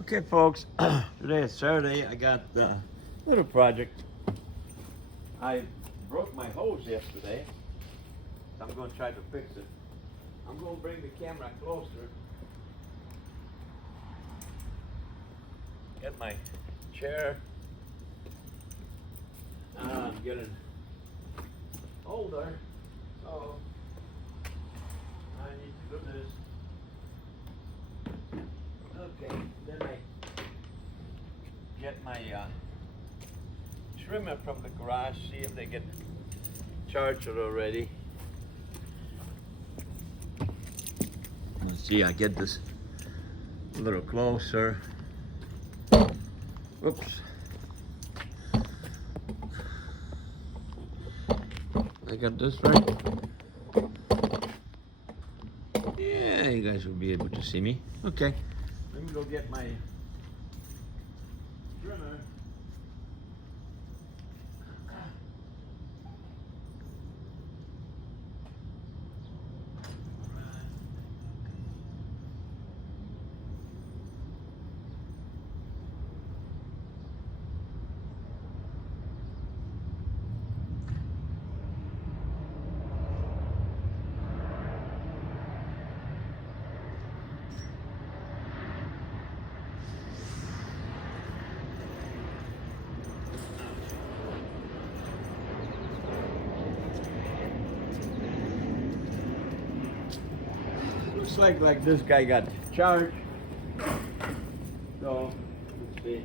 Okay, folks, today is Saturday. I got a little project. I broke my hose yesterday. I'm going to try to fix it. I'm going to bring the camera closer. Get my chair. I'm getting older, so I need to do this. Okay, then I get my trimmer from the garage, see if they get charged already. Let's see, I get this a little closer. Whoops. I got this right. Yeah, you guys will be able to see me. Okay. Let me go get my trimmer. Looks like this guy got charged. So let's see.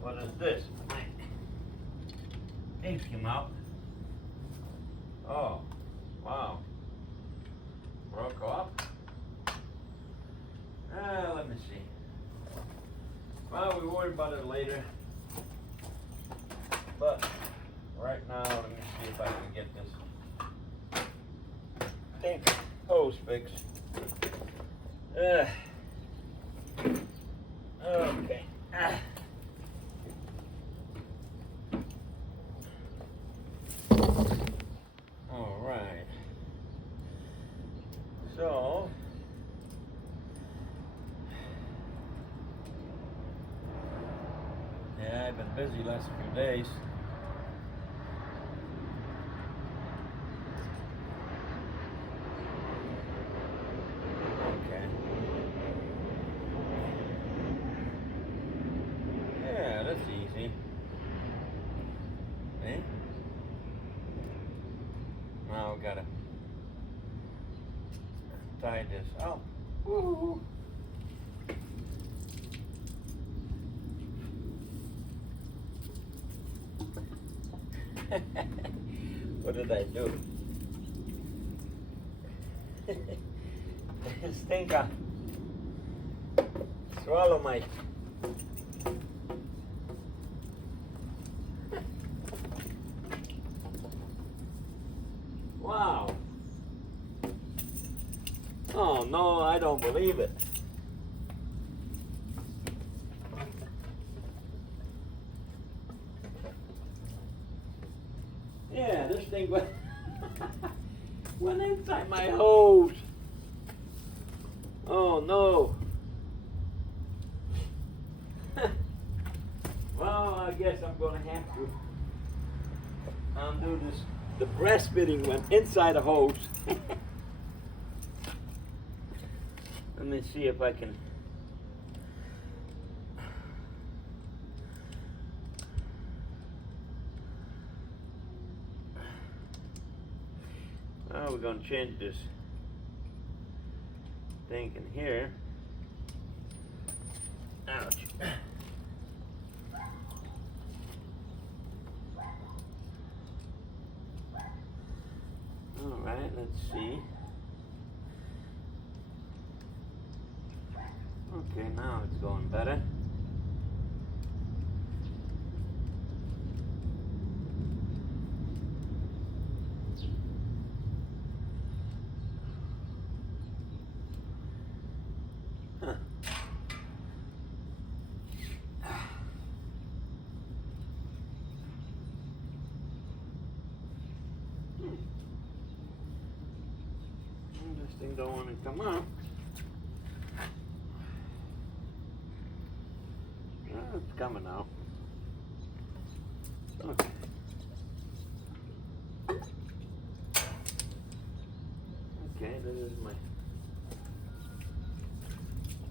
What is this? Things came out. Oh, wow. Broke off. Let me see. Well, we worry about it later. But right now, let me see if I can get this thing hose fixed. Okay. All right. So, yeah, I've been busy last few days. Okay. Yeah, that's easy. See? Now we gotta tie this up. Woo-hoo. What did I do? This thing got swallow my wow. Oh no, I don't believe it. Yeah, this thing went, went inside my hose. Oh no. Well, I guess I'm gonna have to undo this. The breast fitting went inside the hose. Let me see if I can. Well, we're going to change this thing in here. Ouch. All right, let's see. Okay, now it's going better. This thing don't want to come out. It's coming out. Okay. Okay, this is my.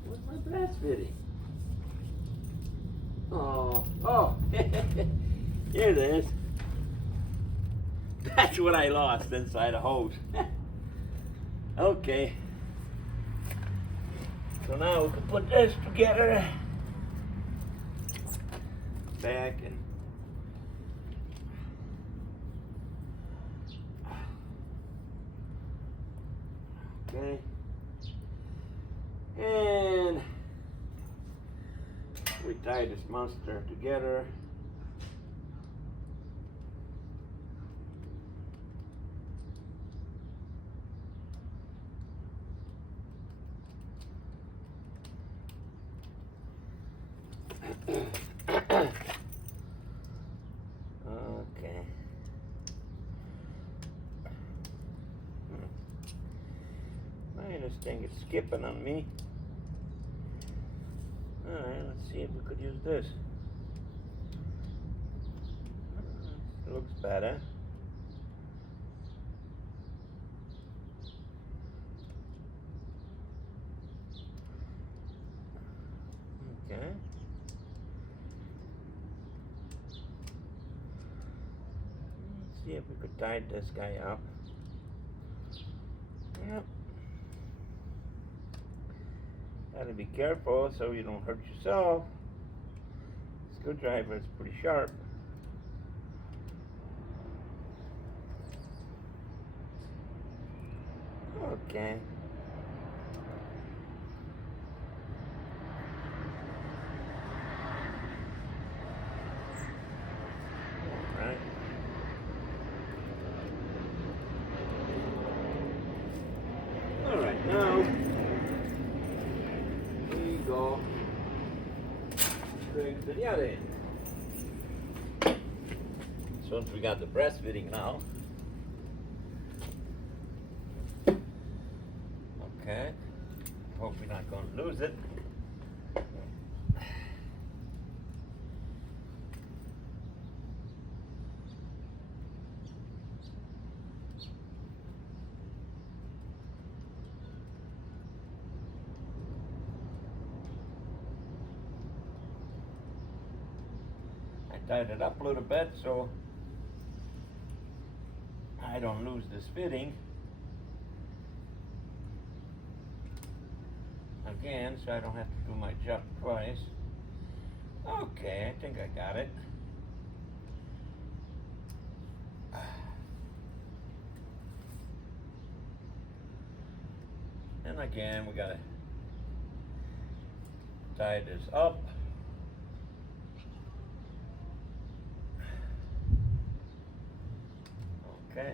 Where's my brass fitting? Oh, here it is. That's what I lost inside a hose. Okay. So now we can put this together. Back and okay. And we tie this monster together. Okay. Man, this thing is skipping on me. Alright, let's see if we could use this. Looks better. Okay. Let's see if we could tie this guy up. Yep. Gotta be careful so you don't hurt yourself. Screwdriver is pretty sharp. Okay. Alright. Alright, now we go straight to the other end. Since we got the breast fitting now. Okay. Hope we're not going to lose it. I tied it up a little bit so I don't lose this fitting. Again, so I don't have to do my job twice. Okay, I think I got it. And again, we gotta tie this up. Okay.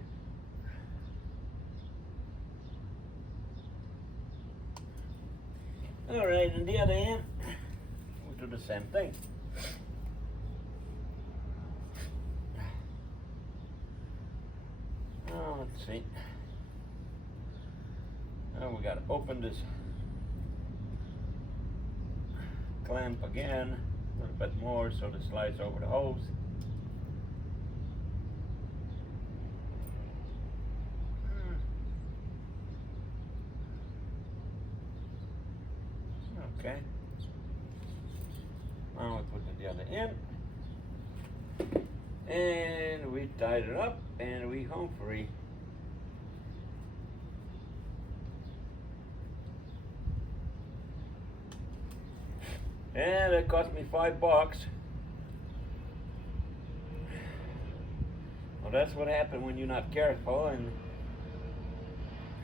Alright, and the other end, we'll do the same thing. Oh, let's see. Now we gotta open this clamp again a little bit more so it slides over the hose. Okay. Now we put it the other end. And we tied it up and we home free. And it cost me $5. Well, that's what happened when you're not careful and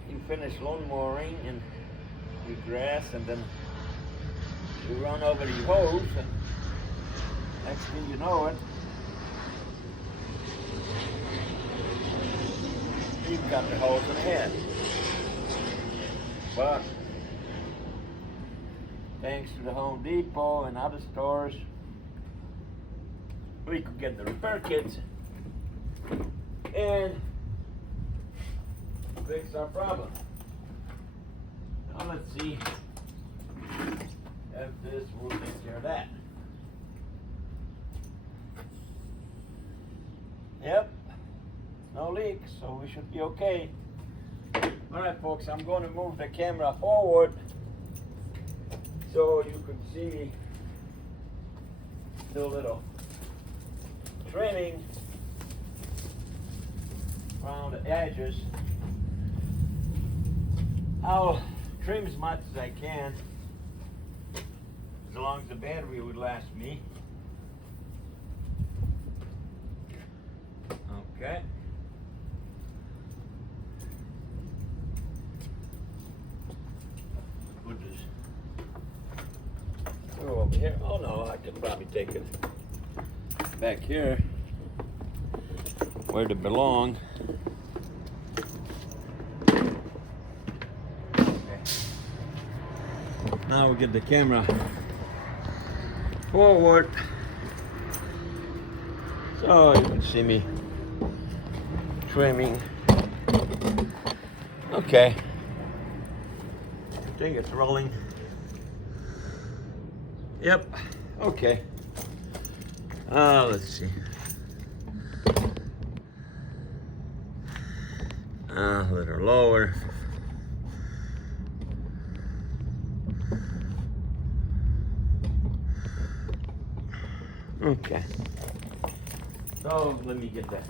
you finish lawn mowing and you grass and then you run over the hose and next thing you know it, you've got the hose in the head. But thanks to the Home Depot and other stores, we could get the repair kits and fix our problem. let's see if this will take care of that. Yep, no leaks, so we should be okay. Alright folks, I'm going to move the camera forward so you can see the little trimming around the edges. I'll trim as much as I can, as long as the battery would last me. Okay. Put this over here. Oh no, I could probably take it back here where they belong. Now we get the camera forward so you can see me trimming. Okay, I think it's rolling. Yep, okay. Let's see. A little lower. Okay. So let me get that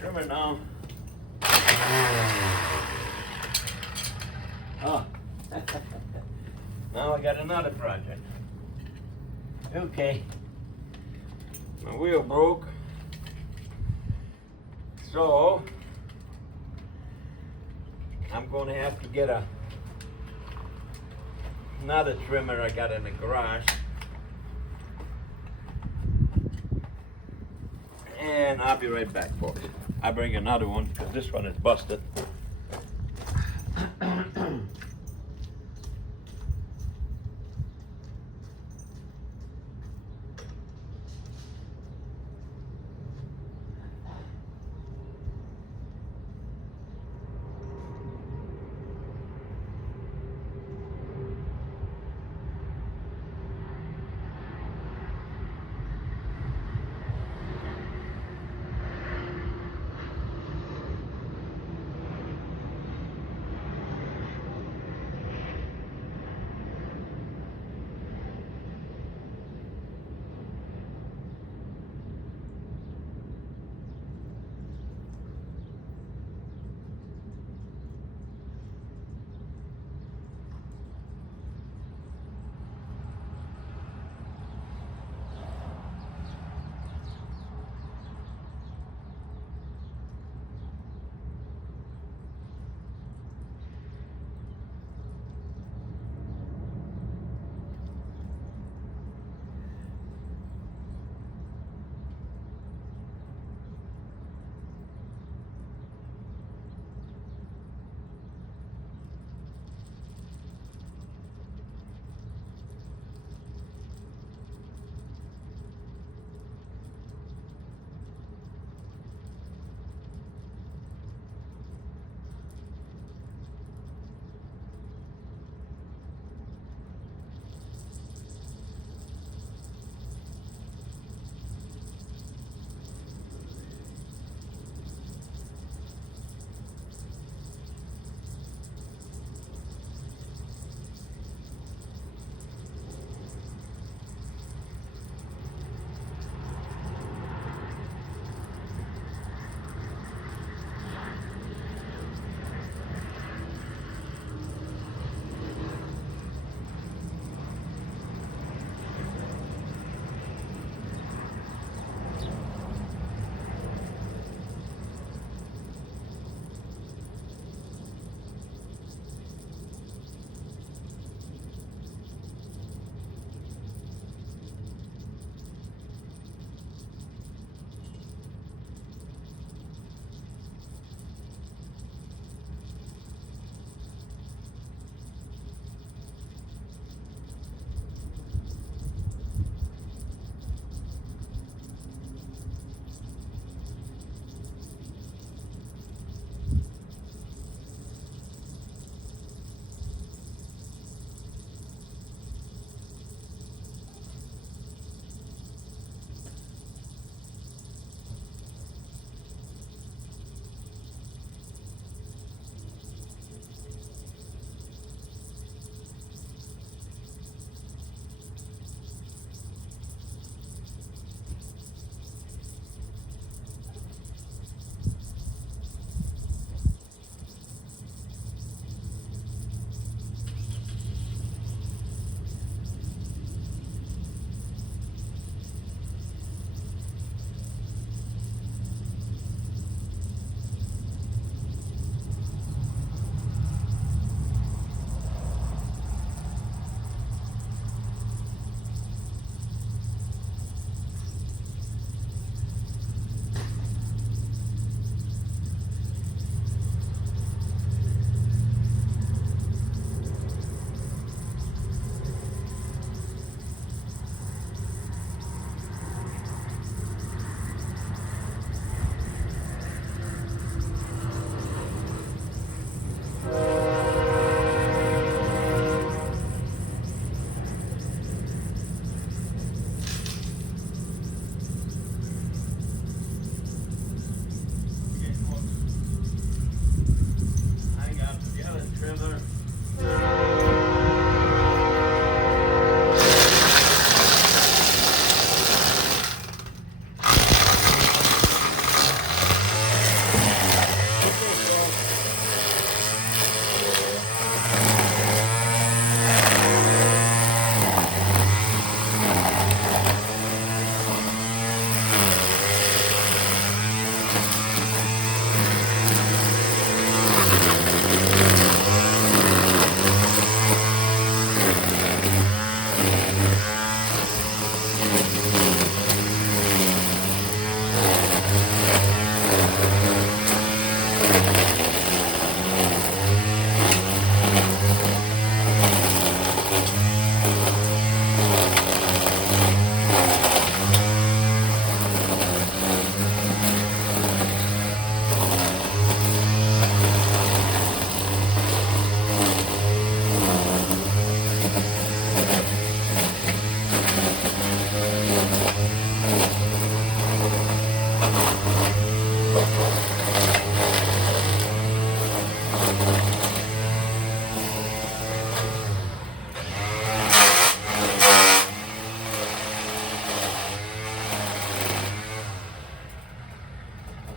trimmer now. Oh. Now I got another project. Okay. My wheel broke. So I'm going to have to get another trimmer I got in the garage. And I'll be right back, folks. I'll bring another one because this one is busted.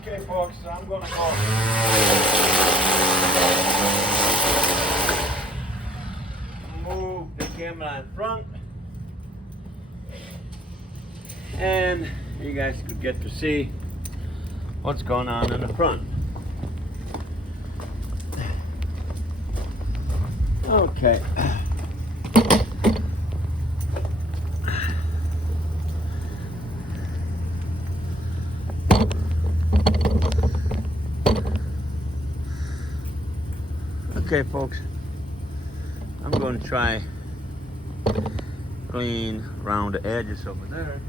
Okay, folks, so I'm gonna go move the camera in front, and you guys could get to see what's going on in the front. Okay. Okay, folks, I'm going to try clean around the edges over there.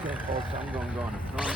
Okay, folks, I'm going to go in the front.